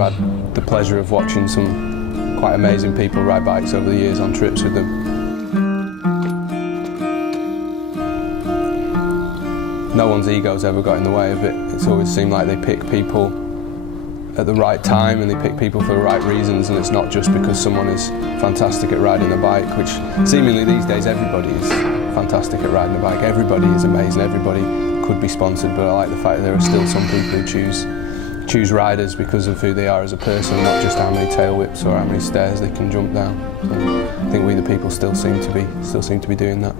I've had the pleasure of watching some quite amazing people ride bikes over the years on trips with them. No one's ego's ever got in the way of it. It's always seemed like they pick people at the right time, and they pick people for the right reasons, and it's not just because someone is fantastic at riding a bike, which seemingly these days everybody is fantastic at riding a bike. Everybody is amazing, everybody could be sponsored, but I like the fact that there are still some people who choose riders because of who they are as a person, not just how many tail whips or how many stairs they can jump down. So I think we the people still seem to be doing that.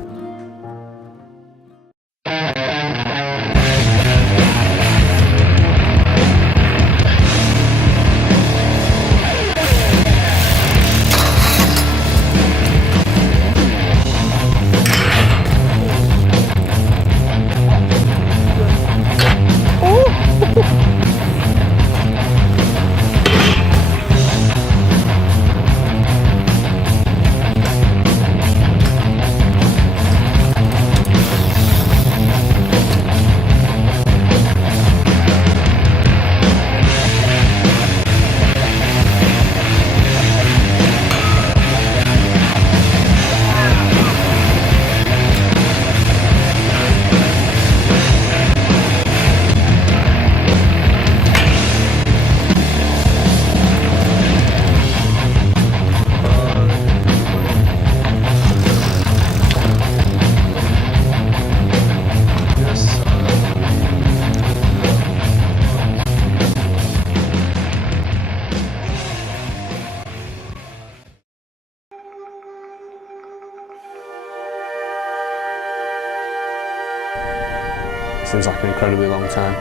Seems like an incredibly long time.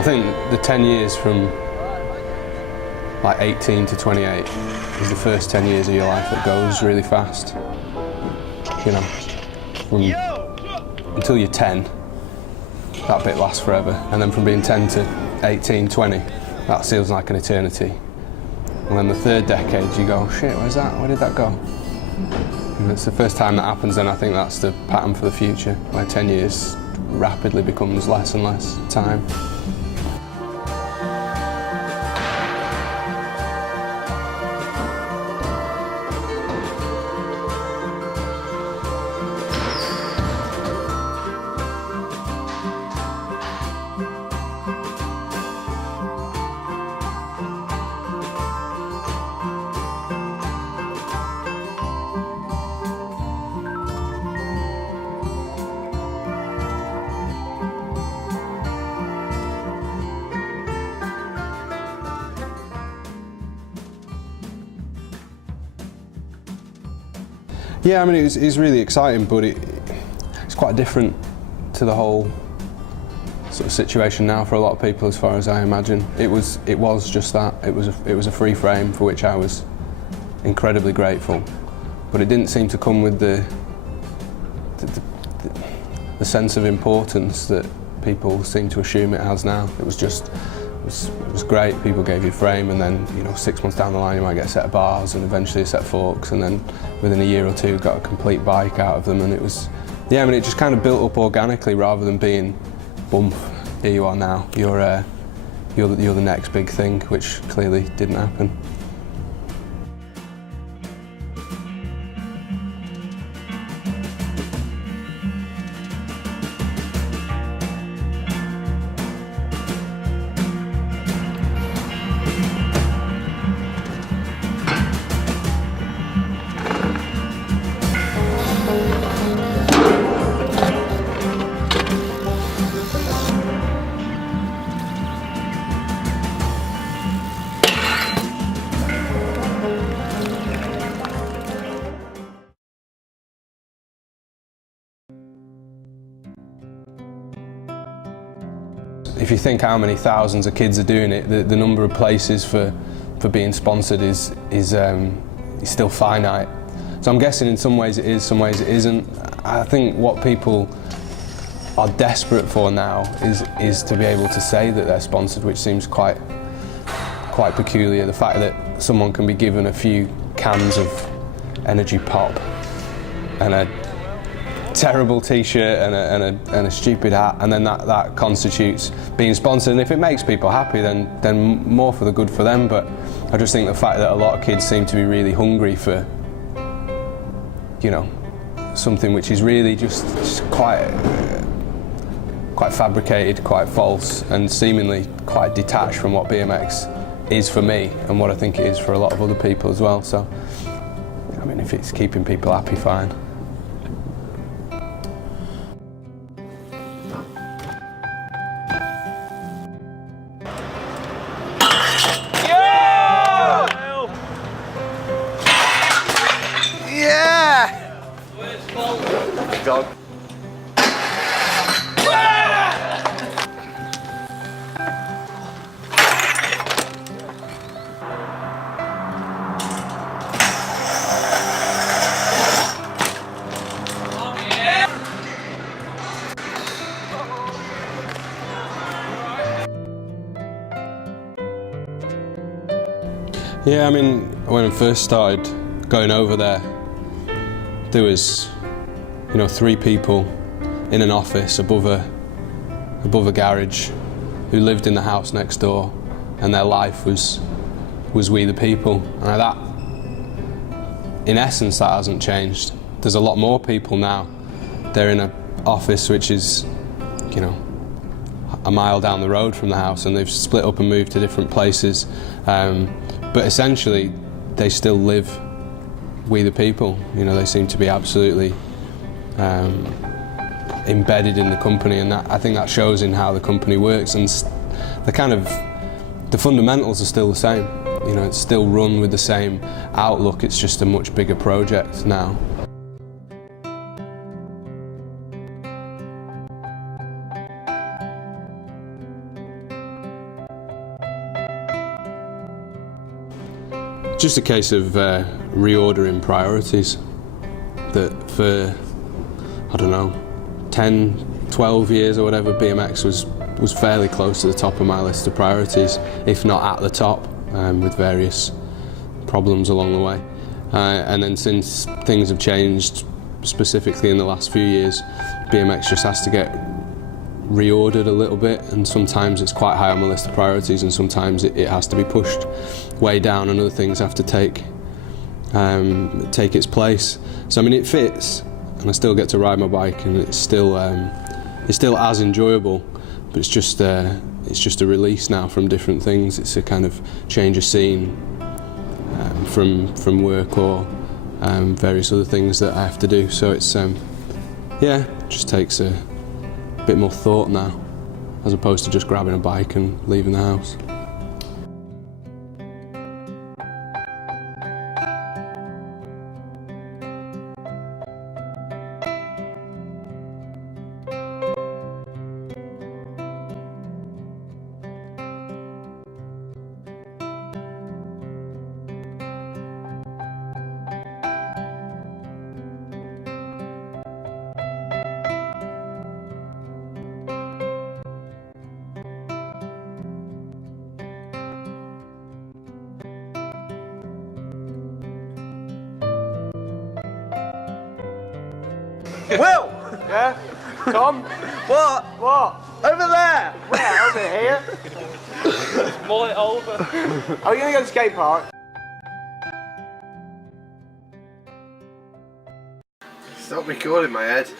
I think the 10 years from like 18 to 28 is the first 10 years of your life that goes really fast. You know, until you're 10, that bit lasts forever. And then from being 10 to 18, 20, that feels like an eternity. And then the third decade, you go, shit, where's that? Where did that go? And it's the first time that happens, and I think that's the pattern for the future, where 10 years rapidly becomes less and less time. Yeah, I mean, it was really exciting, but it's quite different to the whole sort of situation now for a lot of people, as far as I imagine. It was just that. It was a free frame for which I was incredibly grateful, but it didn't seem to come with the sense of importance that people seem to assume it has now. It was great. People gave you a frame, and then 6 months down the line you might get a set of bars and eventually a set of forks, and then within a year or two got a complete bike out of them. And it was, yeah, I mean, it just kind of built up organically rather than being, boom, here you are now. You're the next big thing, which clearly didn't happen. If you think how many thousands of kids are doing it, the number of places for being sponsored is still finite. So I'm guessing in some ways it is, some ways it isn't. I think what people are desperate for now is to be able to say that they're sponsored, which seems quite peculiar. The fact that someone can be given a few cans of energy pop and terrible t-shirt and a stupid hat, and then that constitutes being sponsored. And if it makes people happy, then more for the good for them. But I just think the fact that a lot of kids seem to be really hungry for, you know, something which is really just quite fabricated, quite false, and seemingly quite detached from what BMX is for me and what I think it is for a lot of other people as well. So, I mean, if it's keeping people happy, fine. Dog. Yeah, I mean, when I first started going over there, there was, you know, 3 people in an office above a garage who lived in the house next door, and their life was We the People. And that, in essence, that hasn't changed. There's a lot more people now. They're in an office which is, you know, a mile down the road from the house, and they've split up and moved to different places. But essentially, they still live We the People. You know, they seem to be absolutely embedded in the company, and I think that shows in how the company works. And the fundamentals are still the same. You know, it's still run with the same outlook. It's just a much bigger project now. Just a case of reordering priorities. That for, I don't know, 10, 12 years or whatever, BMX was fairly close to the top of my list of priorities, if not at the top, with various problems along the way. And then since things have changed, specifically in the last few years, BMX just has to get reordered a little bit, and sometimes it's quite high on the list of priorities, and sometimes it has to be pushed way down and other things have to take its place. So I mean, it fits, and I still get to ride my bike, and it's still as enjoyable, but it's just a release now from different things. It's a kind of change of scene from work or various other things that I have to do. So it's yeah, it just takes a bit more thought now, as opposed to just grabbing a bike and leaving the house. Will! Yeah? Tom? What? What? Over there! Where? Over here? Mull it over. Are you going to go to the skate park? Stop recording my head.